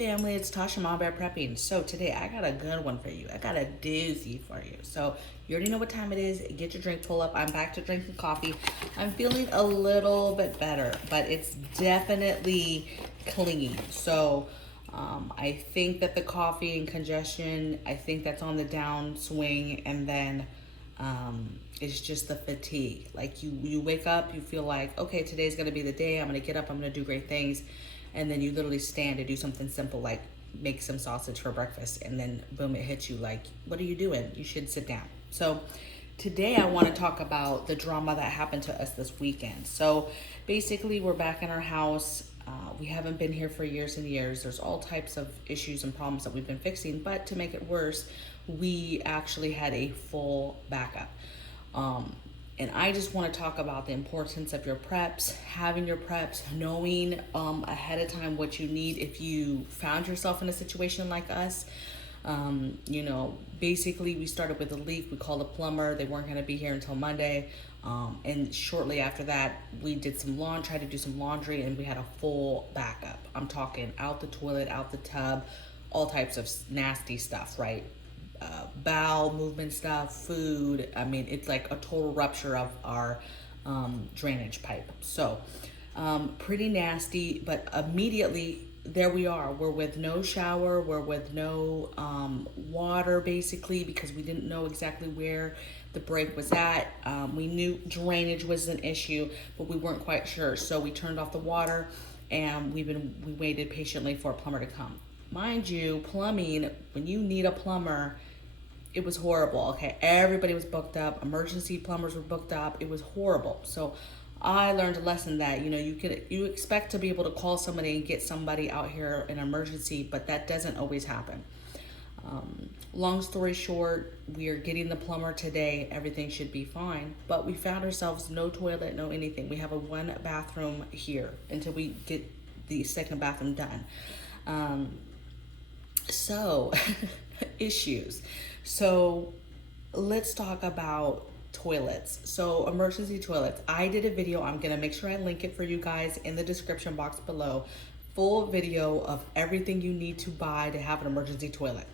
family, it's Tasha MamabearPrepping. So today I got a good one for you. I got a doozy for you. So you already know what time it is. Get your drink pull up. I'm back to drinking coffee. I'm feeling a little bit better, but it's definitely clinging. So I think that the coffee and congestion, I think that's on the downswing, and then it's just the fatigue. Like you wake up, you feel like, okay, today's gonna be the day. I'm gonna get up, I'm gonna do great things. And then you literally stand to do something simple like make some sausage for breakfast, and then boom, it hits you like, what are you doing? You should sit down. So today I want to talk about the drama that happened to us this weekend. So basically we're back in our house. We haven't been here for years and years. There's all types of issues and problems that we've been fixing, but to make it worse, we actually had a full backup. And I just want to talk about the importance of your preps, having your preps, knowing ahead of time what you need if you found yourself in a situation like us. Basically we started with a leak. We called a plumber. They weren't going to be here until Monday. And shortly after that, we did tried to do some laundry, and we had a full backup. I'm talking out the toilet, out the tub, all types of nasty stuff, right? Bowel movement stuff, food. I mean, it's like a total rupture of our drainage pipe. So pretty nasty, but immediately there we are. We're with no shower. We're with no water, basically, because we didn't know exactly where the break was at. We knew drainage was an issue, but we weren't quite sure. So we turned off the water, and we waited patiently for a plumber to come. Mind you, plumbing, when you need a plumber, it was horrible. Okay, everybody was booked up. Emergency plumbers were booked up. It was horrible. So I learned a lesson that you expect to be able to call somebody and get somebody out here in an emergency, but that doesn't always happen. Long story short, we are getting the plumber today. Everything should be fine, but we found ourselves no toilet, no anything. We have a one bathroom here until we get the second bathroom done. So issues. So let's talk about toilets. So emergency toilets. I did a video. I'm going to make sure I link it for you guys in the description box below. Full video of everything you need to buy to have an emergency toilet.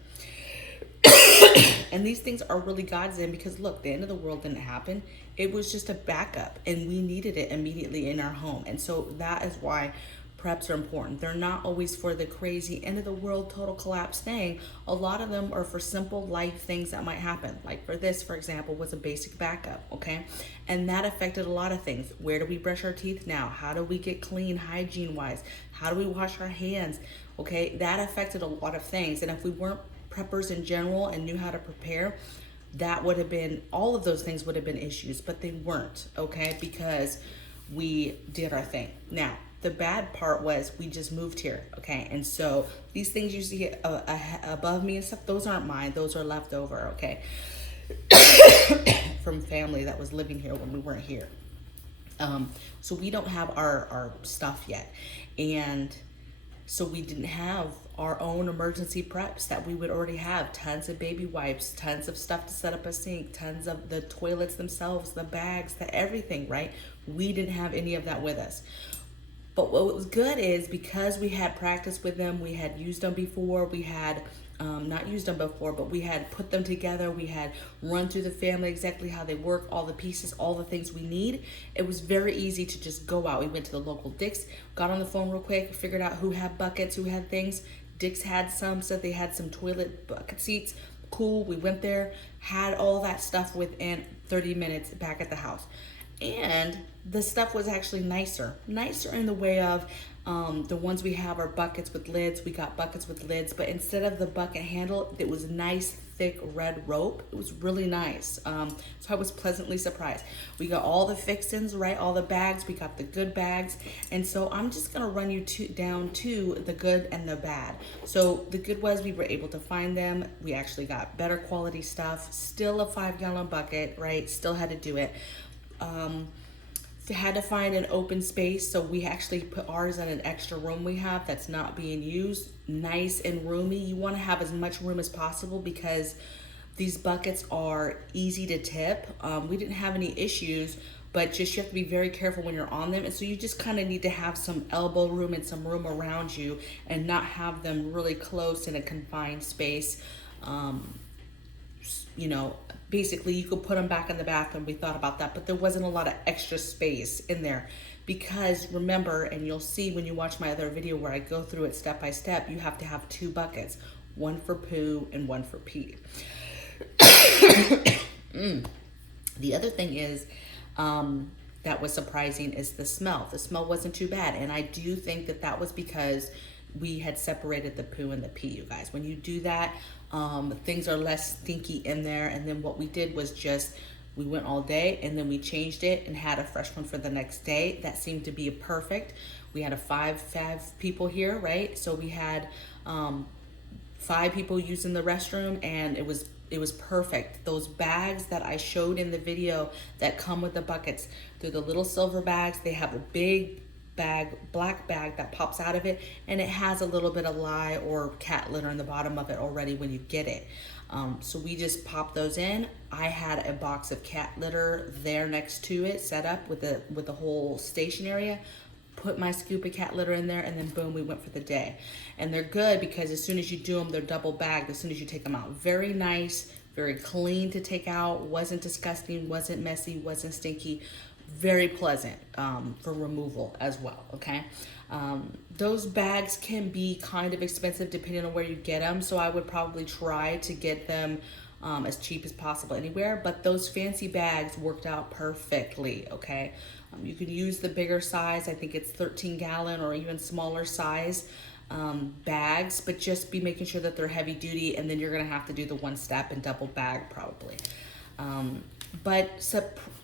And these things are really godsend because look, the end of the world didn't happen. It was just a backup, and we needed it immediately in our home. And so that is why preps are important. They're not always for the crazy end of the world total collapse thing. A lot of them are for simple life things that might happen. Like for this, for example, was a basic backup, okay? And that affected a lot of things. Where do we brush our teeth now? How do we get clean hygiene wise? How do we wash our hands? Okay, that affected a lot of things. And if we weren't preppers in general and knew how to prepare, that would have been, all of those things would have been issues, but they weren't, okay? Because we did our thing. Now, the bad part was we just moved here, okay? And so these things you see above me and stuff, those aren't mine. Those are left over, okay? From family that was living here when we weren't here. So we don't have our stuff yet. And so we didn't have our own emergency preps that we would already have. Tons of baby wipes, tons of stuff to set up a sink, tons of the toilets themselves, the bags, everything, right? We didn't have any of that with us. But what was good is because we had practice with them, we had used them before, we had not used them before, but we had put them together, we had run through the family exactly how they work, all the pieces, all the things we need. It was very easy to just go out. We went to the local Dick's, got on the phone real quick, figured out who had buckets, who had things. Dick's had some, said they had some toilet bucket seats. Cool, we went there, had all that stuff within 30 minutes back at the house. And the stuff was actually nicer in the way of the ones we have are buckets with lids. We got buckets with lids, but instead of the bucket handle, it was nice thick red rope. It was really nice. So I was pleasantly surprised. We got all the fixings, right? All the bags. We got the good bags. And so I'm just gonna run you down to the good and the bad. So the good was we were able to find them. We actually got better quality stuff. Still a 5-gallon bucket, right? Still had to do it. Had to find an open space, so we actually put ours in an extra room we have that's not being used. Nice and roomy. You want to have as much room as possible because These buckets are easy to tip. We didn't have any issues, but just you have to be very careful when you're on them. And so you just kind of need to have some elbow room and some room around you and not have them really close in a confined space. You know, basically you could put them back in the bathroom. We thought about that, but there wasn't a lot of extra space in there because remember, and you'll see when you watch my other video where I go through it step by step, you have to have 2 buckets, one for poo and one for pee. The other thing is, that was surprising is the smell. The smell wasn't too bad. And I do think that that was because we had separated the poo and the pee, you guys. When you do that, things are less stinky in there. And then what we did was just, we went all day and then we changed it and had a fresh one for the next day. That seemed to be perfect. We had five people here, right? So we had 5 people using the restroom and it was perfect. Those bags that I showed in the video that come with the buckets, they're the little silver bags. They have a big bag, black bag that pops out of it, and it has a little bit of lye or cat litter in the bottom of it already when you get it. So we just pop those in. I had a box of cat litter there next to it, set up with the whole station area. Put my scoop of cat litter in there, and then boom, we went for the day. And they're good because as soon as you do them, they're double bagged as soon as you take them out. Very nice, very clean to take out, wasn't disgusting, wasn't messy, wasn't stinky, very pleasant for removal as well, okay? Those bags can be kind of expensive depending on where you get them, so I would probably try to get them as cheap as possible anywhere, but those fancy bags worked out perfectly, okay? You could use the bigger size, I think it's 13-gallon or even smaller size bags, but just be making sure that they're heavy duty, and then you're gonna have to do the 1-step and double bag probably. But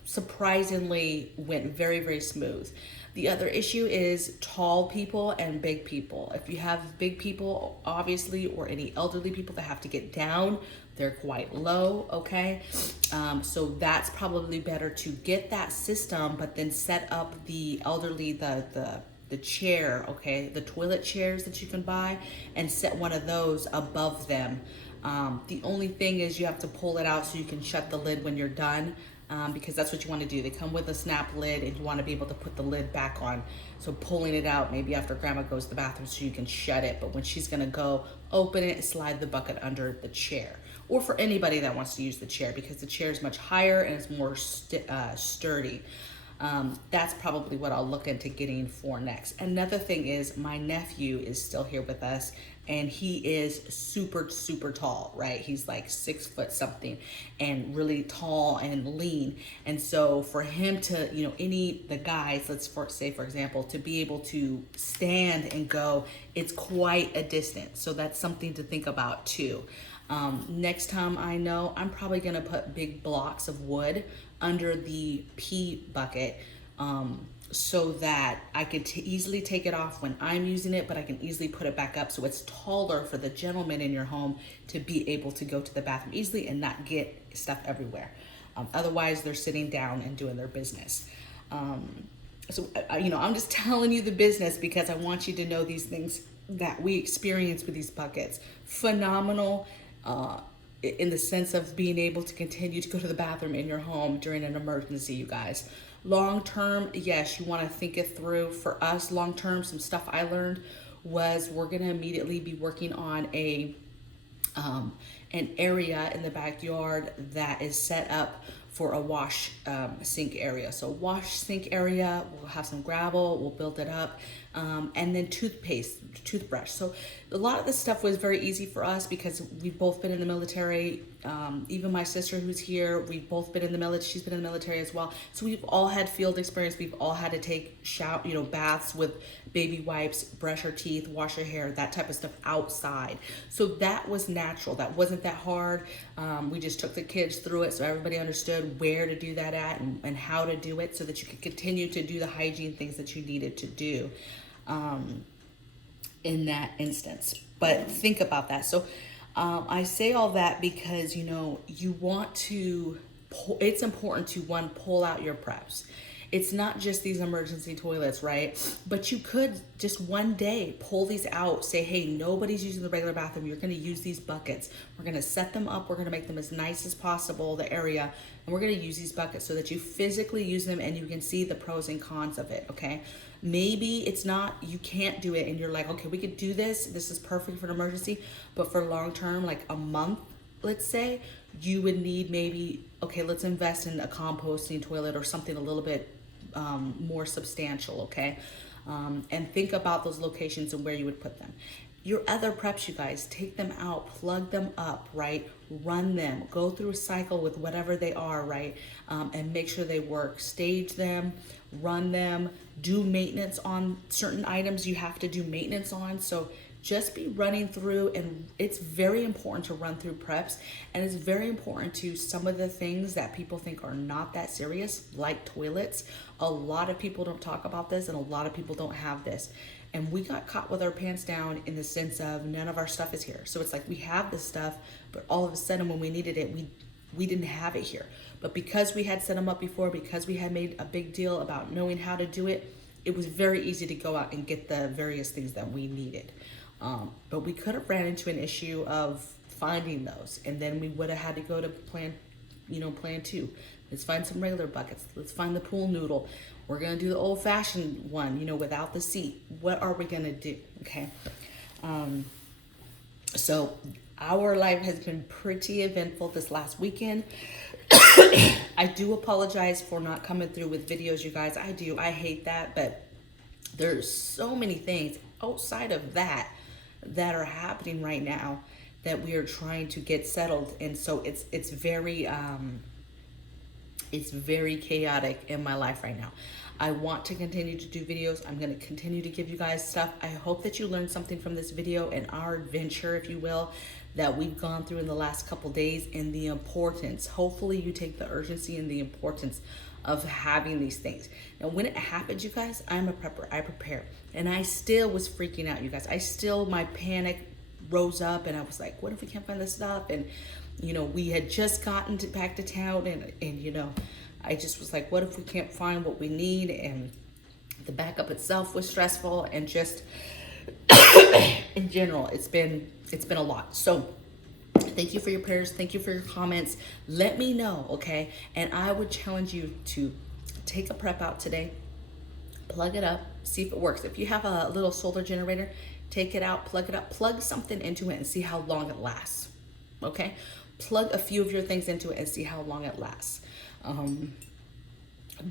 surprisingly went very, very smooth. The other issue is tall people and big people. If you have big people, obviously, or any elderly people that have to get down, they're quite low, okay? So that's probably better to get that system, but then set up the elderly, the chair, okay? The toilet chairs that you can buy, and set one of those above them. The only thing is you have to pull it out so you can shut the lid when you're done, because that's what you want to do. They come with a snap lid and you want to be able to put the lid back on. So pulling it out maybe after grandma goes to the bathroom so you can shut it, but when she's gonna go, open it and slide the bucket under the chair. Or for anybody that wants to use the chair, because the chair is much higher and it's more sturdy. That's probably what I'll look into getting for next. Another thing is my nephew is still here with us, and he is super, super tall, right? He's like 6 foot something and really tall and lean. And so for him to, you know, the guys, say for example, to be able to stand and go, it's quite a distance. So that's something to think about too. Next time I know, I'm probably gonna put big blocks of wood under the pee bucket so that I could easily take it off when I'm using it, but I can easily put it back up so it's taller for the gentleman in your home to be able to go to the bathroom easily and not get stuff everywhere. Otherwise, they're sitting down and doing their business. So, you know, I'm just telling you the business because I want you to know these things that we experience with these buckets. Phenomenal. In the sense of being able to continue to go to the bathroom in your home during an emergency, you guys. Long term, yes, you want to think it through. For us, long term, some stuff I learned was we're going to immediately be working on an area in the backyard that is set up for a wash sink area. So wash sink area, we'll have some gravel, we'll build it up, and then toothbrush. So a lot of this stuff was very easy for us because we've both been in the military. Even my sister who's here, we've both been in the military. She's been in the military as well. So we've all had field experience. We've all had to take baths with baby wipes, brush our teeth, wash our hair, that type of stuff outside. So that was natural. That wasn't that hard. We just took the kids through it so everybody understood where to do that at and how to do it so that you could continue to do the hygiene things that you needed to do in that instance. But think about that. So I say all that because, you want to, it's important to, one, pull out your preps. It's not just these emergency toilets, right? But you could just one day pull these out, say, hey, nobody's using the regular bathroom. You're going to use these buckets. We're going to set them up. We're going to make them as nice as possible, the area, and we're going to use these buckets so that you physically use them and you can see the pros and cons of it, okay? Maybe it's not, you can't do it and you're like, okay, we could do this. This is perfect for an emergency, but for long term, like a month, let's say, you would need maybe, okay, let's invest in a composting toilet or something a little bit more substantial, okay? And think about those locations and where you would put them. Your other preps, you guys, take them out, plug them up, right? Run them, go through a cycle with whatever they are, right? And make sure they work. Stage them, run them, do maintenance on certain items you have to do maintenance on. So just be running through, and it's very important to run through preps, and it's very important to some of the things that people think are not that serious, like toilets. A lot of people don't talk about this, and a lot of people don't have this. And we got caught with our pants down in the sense of none of our stuff is here. So it's like we have this stuff, but all of a sudden when we needed it, we didn't have it here. But because we had set them up before, because we had made a big deal about knowing how to do it, it was very easy to go out and get the various things that we needed. But we could have ran into an issue of finding those, and then we would have had to go to plan 2. Let's find some regular buckets. Let's find the pool noodle. We're gonna do the old-fashioned one, without the seat. What are we gonna do? Okay. So our life has been pretty eventful this last weekend. I do apologize for not coming through with videos, you guys. I do. I hate that, but there's so many things outside of that are happening right now that we are trying to get settled, and so it's very chaotic in my life right now. I want to continue to do videos. I'm going to continue to give you guys stuff. I hope that you learned something from this video and our adventure, if you will, that we've gone through in the last couple days, and the importance. Hopefully you take the urgency and the importance of having these things. Now, when it happens, you guys, I'm a prepper. I prepare. And I still was freaking out, you guys. My panic rose up, and I was like, what if we can't find this stuff? And, we had just gotten back to town, and I just was like, what if we can't find what we need? And the backup itself was stressful, and just in general, it's been a lot. So thank you for your prayers. Thank you for your comments. Let me know, okay? And I would challenge you to take a prep out today, plug it up, see if it works. If you have a little solar generator, take it out, plug it up, plug something into it and see how long it lasts, okay? Plug a few of your things into it and see how long it lasts.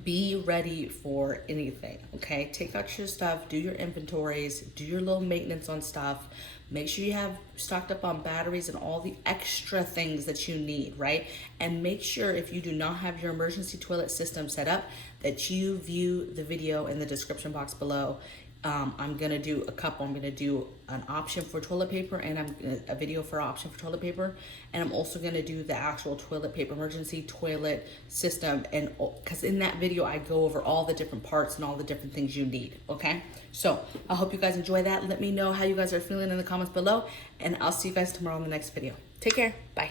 Be ready for anything, okay? Take out your stuff, do your inventories, do your little maintenance on stuff. Make sure you have stocked up on batteries and all the extra things that you need, right? And make sure, if you do not have your emergency toilet system set up, that you view the video in the description box below. I'm gonna do a couple. I'm gonna do an option for toilet paper, and a video for option for toilet paper, and I'm also gonna do the actual toilet paper emergency toilet system, and because in that video I go over all the different parts and all the different things you need. Okay, so I hope you guys enjoy that. Let me know how you guys are feeling in the comments below, and I'll see you guys tomorrow in the next video. Take care. Bye.